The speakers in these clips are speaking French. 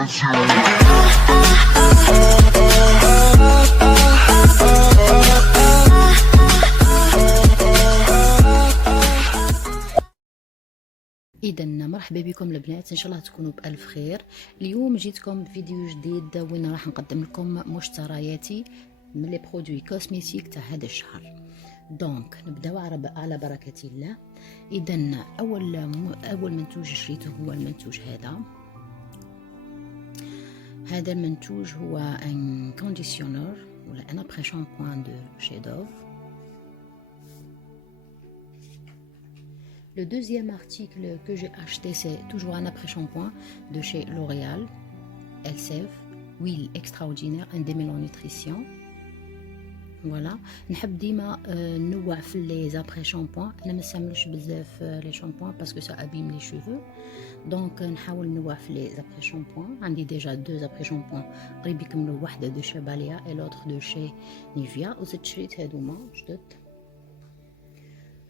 إذا مرحبا بكم البنات، ان شاء الله تكونوا بألف خير. اليوم جيتكم بفيديو جديد وين راح نقدم لكم مشترياتي من لي برودوي كوسميتيك تاع هذا الشهر. دونك نبداو على بركة الله. اذا اول منتوج شريته هو المنتوج هذا المنتوج هو ان كونديسيونور ولا ان ابري شامبوان دو شي دوف. Le deuxième article que j'ai acheté, c'est toujours un après-shampoing de chez L'Oréal, LCF, huile extraordinaire, un démêlant nutrition. Voilà. نحب ديما نوع في les après-shampoings. أنا ما نستعملش بزاف les shampoings parce que ça abîme les cheveux. Donc نحاول نوع في les après-shampoings. عندي déjà deux après-shampoings قريب يكملوا، واحدة de chez Balea et l'autre de chez Nivea. وزدت شريت هذوما جدد.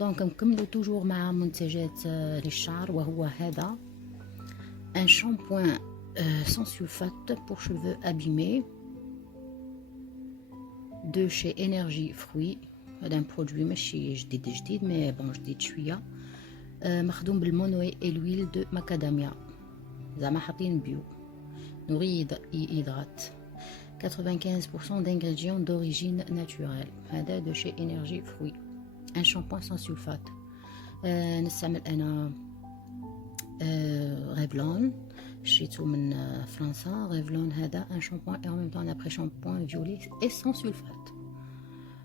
دونك نكملوا توجور مع منتجات للشعر، وهو هذا ان شامبوان sans sulfate pour cheveux abîmés de chez Énergie Fruits. هذا ان برودوي ماشي جديد مي بون جديد شويه، مخدوم بالمونوي et l'huile de macadamia، زعما حاطين بيو. نوري hydrate 95% d'ingrédients d'origine naturelle. هذا de chez Énergie Fruits، un shampoing sans sulfate. نستعمل انا ريفلون، شريته من فرنسا. ريفلون هذا ان شامبوان اي en même temps un après shampoing violet et sans sulfate.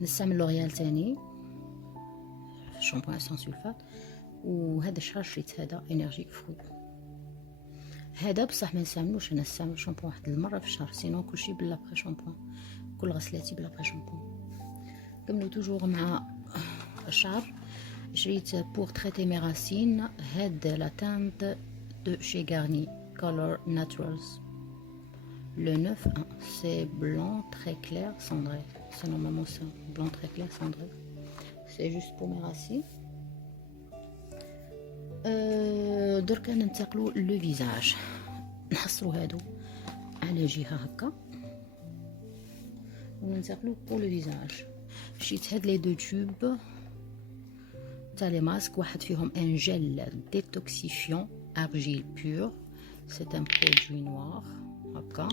نستعمل لوريال تاني شامبوان sans sulfate. وهذا الشهر شريت هذا انرجي فروي. هذا بصح ما نستعملوش، انا نستعمل شامبوان واحد المره في الشهر، سينو كلشي بالابري شامبوان، كل غسلاتي بالابري شامبوان. كملوا توجور مع الشعر. شريت بور تريتي مي راسين هاد لا تانت دو شي غارني كولور ناتورالز لو 9 سي بلون تري كلير ساندري. سي نورمالمون سا بلون تري كلير ساندري. سي جوست بور مي راسين. دركا ننتقلوا لو فيزاج. نحصروا هادو على جهه هكا وننتقلوا بور لو فيزاج. شريت هاد لي دو توب تاع لي ماسك، واحد فيهم ان جل ديتوكسيفيون ارجيل بور، سي ان برودوي نوار هكا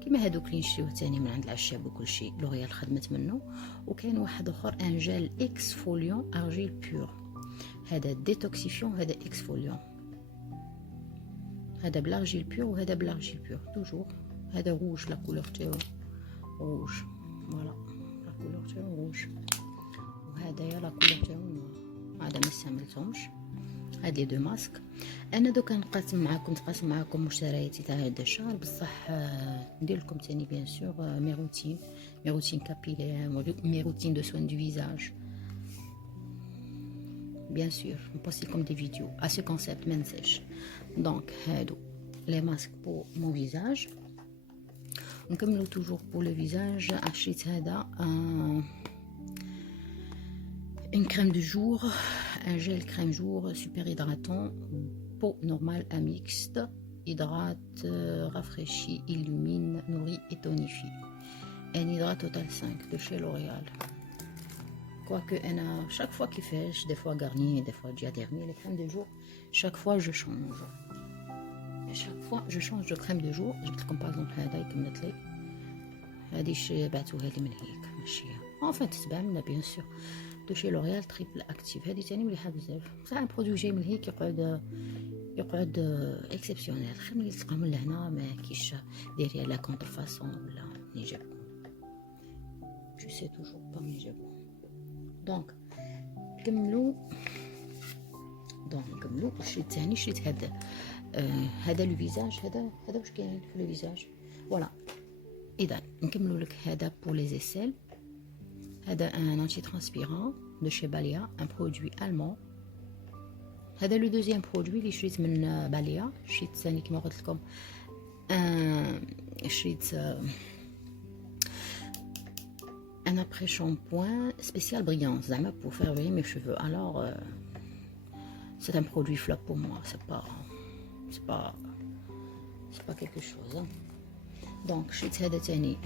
كيما هادوك اللي نشريوه تاني من عند العشاب وكلشي، لوريال خدمت منه. وكاين واحد اخر ان جل اكسفوليون ارجيل بور، هذا ديتوكسيفيون هذا اكسفوليون. هذا بلارجيل بور وهذا بلارجيل بور توجور. هذا روج لا كولور تاعو روج، فوالا لا كولور تاعو روج، وهذايا لا كولور تاعو نوار. هذا ما استعملتهمش. هاد لي دو ماسك. انا دوكا نتقاسم معاكم مشترياتي تاع هذا الشهر، بصح ندير لكم تاني بيان سور مي روتين كابيلير، مي روتين دو سوين دو فيزاج بيان سور. نبوستي لكم دي فيديو ا سو كونسيبت ما ننساش. دونك هادو لي ماسك بور مون فيزاج. نكملو توجور بور لو فيزاج. عشريت هذا une crème de jour, un gel crème jour super hydratant, peau normale à mixte, hydrate, rafraîchit, illumine, nourrit et tonifie. Un hydrate total 5 de chez L'Oréal. Quoique chaque fois qu'il fait, des fois Garnier, des fois Dia Dernier, les crèmes de jour, chaque fois je change. Chaque fois je change de crème de jour. جبت لكم par exemple هذا كملت لي، هذه بعتوها لي من هيك ماشي enfin تتباع منا بيان سور دو شي لوريال تريبل اكتيف. هذه تاني مليحه بزاف، بصح ان برودوي جاي من هيك يقعد اكسبسيونيل. خير ملي تلقاهم من لهنا ما كيش ديري لا كونتر فاسون ولا نيجابو جو سي توجور با نيجابو. دونك نكملو. شريت تاني شريت هذا لو فيزاج. هذا واش كاين في لو فيزاج فوالا. اذا نكملو لك هذا بور لي زيسيل. هذا ان انتي ترانسبيرون دو شي باليا، ان برودوي المون. هذا لو دوزيام برودوي اللي شريت من باليا. شريت ثاني كما قلت لكم شريت un après shampoing spécial brillance زعما pour faire briller mes cheveux. Alors c'est un produit flop pour moi, c'est pas pas quelque chose. Hein. Donc, شريت هذا تاني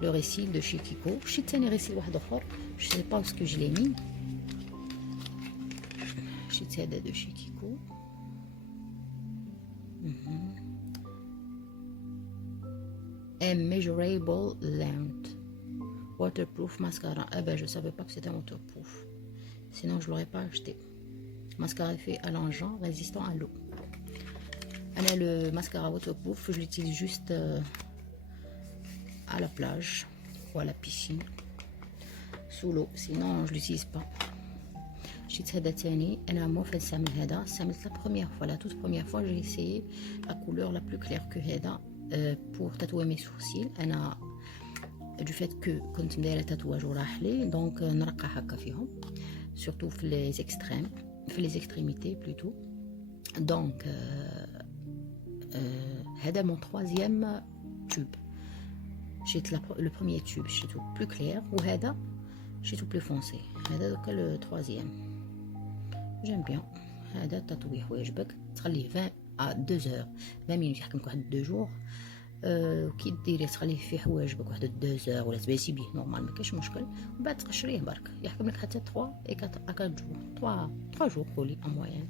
le récit de chez Kiko. شريت تاني récit واحد اخر. Je sais pas où ce que je l'ai mis. شريت هذا de chez Kiko. Immeasurable Length. Waterproof mascara. Ah ben je savais pas que c'était waterproof. Sinon je l'aurais pas acheté. Mascara fait allongeant, résistant à l'eau. Le mascara waterproof, je l'utilise juste à la plage ou à la piscine, sous l'eau. Sinon je l'utilise pas. شريت هذا تاني. انا موفى نستعمل هذا. استعملت la première fois, la toute première fois j'ai essayé la couleur la plus claire que هذا pour tatouer mes sourcils. انا du fait que كنت مدايره تاتواج وراح لي دونك نرقع هكا فيهم surtout في les extrêmes, في les extrémités plutôt. Donc هذا mon troisième tube. J'ai le premier tube j'ai tout plus clair وهذا j'ai tout plus foncé. هذا دوكا le troisième. J'aime bien. هذا التطويح ويعجبك تخليه 20 à 2 heures 20 minutes يحكمك واحد 2 jours. كي ديريه تخليه في حواجبك واحد 2 heures ولا تباسي به نورمال ما كاينش مشكل ومن بعد تقشريه برك يحكم لك حتى 3 et 4 à 4 jours 3 jours قولي en moyenne.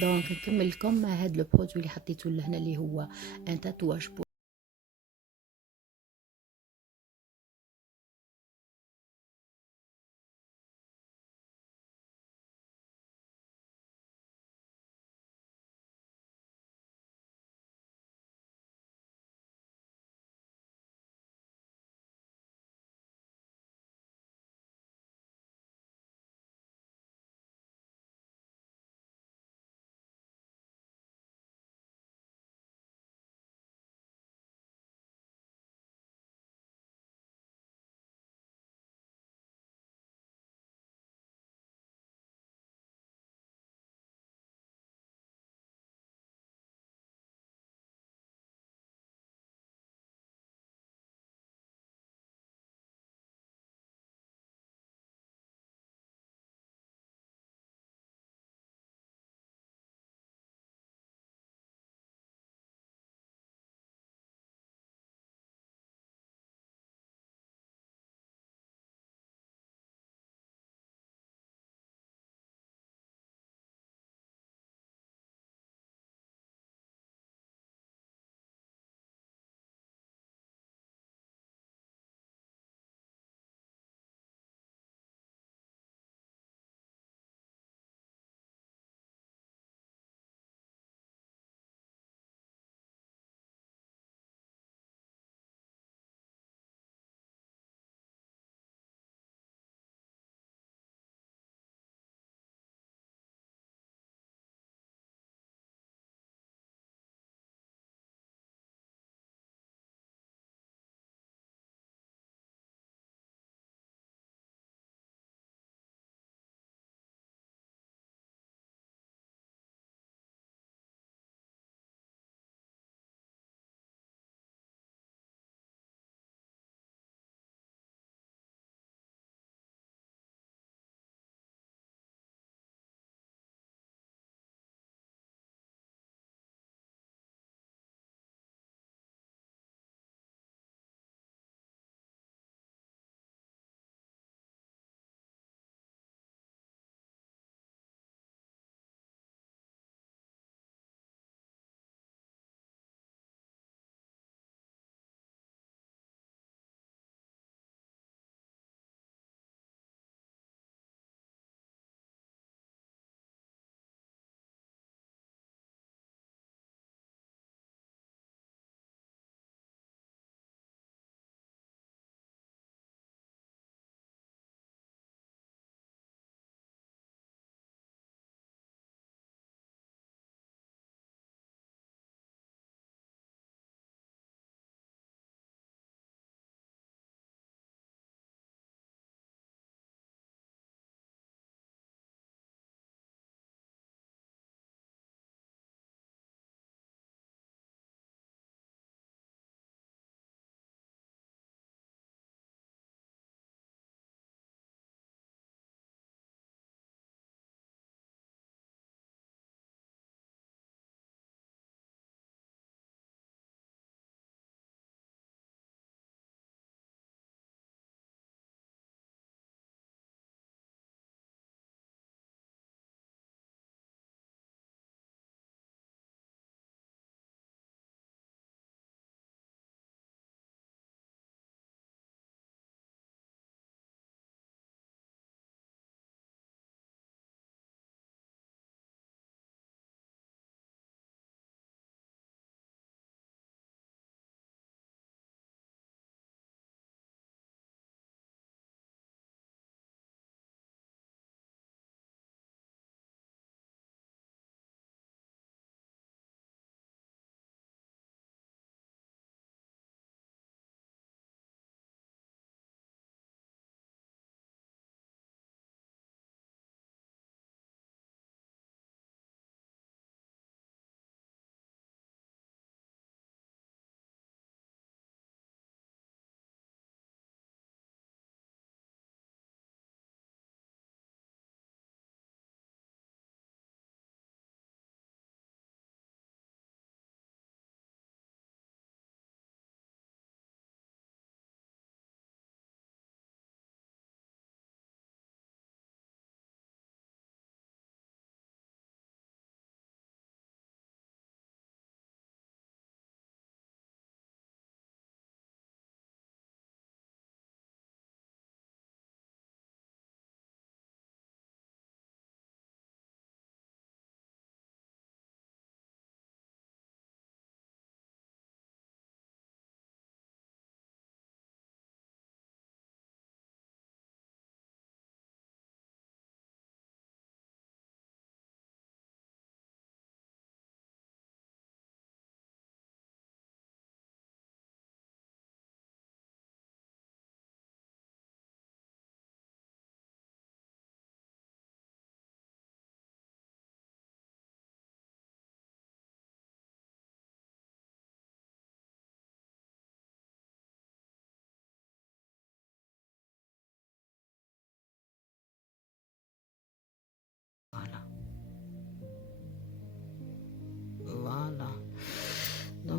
دونك نكمل لكم هذا لو برودوي اللي حطيته لهنا اللي هو ان تاتواج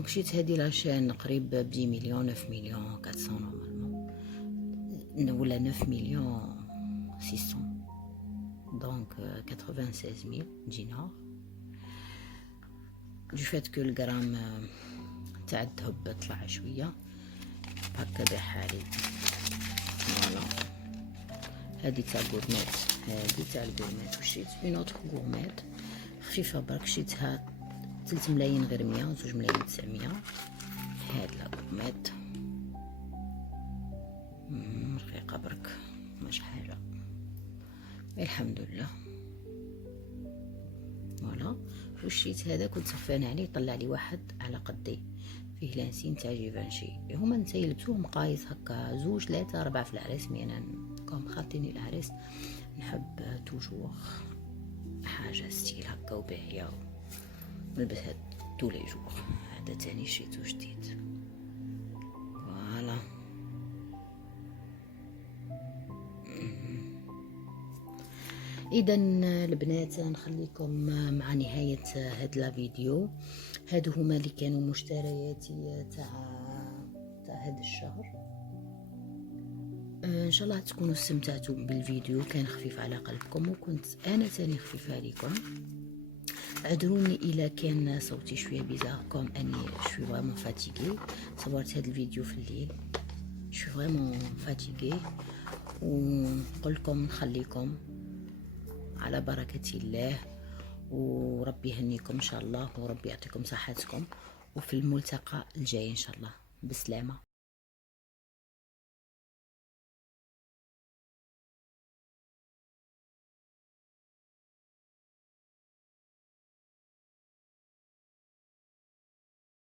دونك شريت هذه لاشين قريب ب 10 مليون 9 مليون 400 نورمالمون، ولا 9 مليون 600، دونك 96,000 دينار. دو فات كو الغرام تاع الذهب طلع شويه هكا بحالي. فوالا هادي تاع غورميت، هادي تاع الغورميت. وشريت اون اوتر غورميت خفيفه برك، شريتها 3 ملايين غير 100، 2 ملايين 900. هاد لا غورميت رقيقه برك ماشي حاجه، الحمد لله. فوالا. وشريت هذا كنت سخفان عليه، طلع لي واحد على قدي فيه لانسين تاع جيفانشي، هما نتيلبسوه مقايس هكا 2 3 4 في العريس. مي انا كوم خاطيني العريس نحب توجور حاجه ستيل هكا وباهيه نلبسها تو لي جور. هذا تاني شريتو جديد. فوالا. اذا البنات نخليكم مع نهايه هاد لا فيديو. هادو هما اللي كانوا مشترياتي تاع هاد الشهر. ان شاء الله تكونوا استمتعتوا بالفيديو، كان خفيف على قلبكم وكنت انا تاني خفيفه عليكم. اعذروني الا كان صوتي شويه بيزار كوم اني شوي فريمون فاتيغي. صورت هاد الفيديو في الليل، شوي فريمون فاتيغي، ونقول لكم نخليكم على بركة الله، وربي يهنيكم ان شاء الله، وربي يعطيكم صحتكم، وفي الملتقى الجاي ان شاء الله. بسلامة.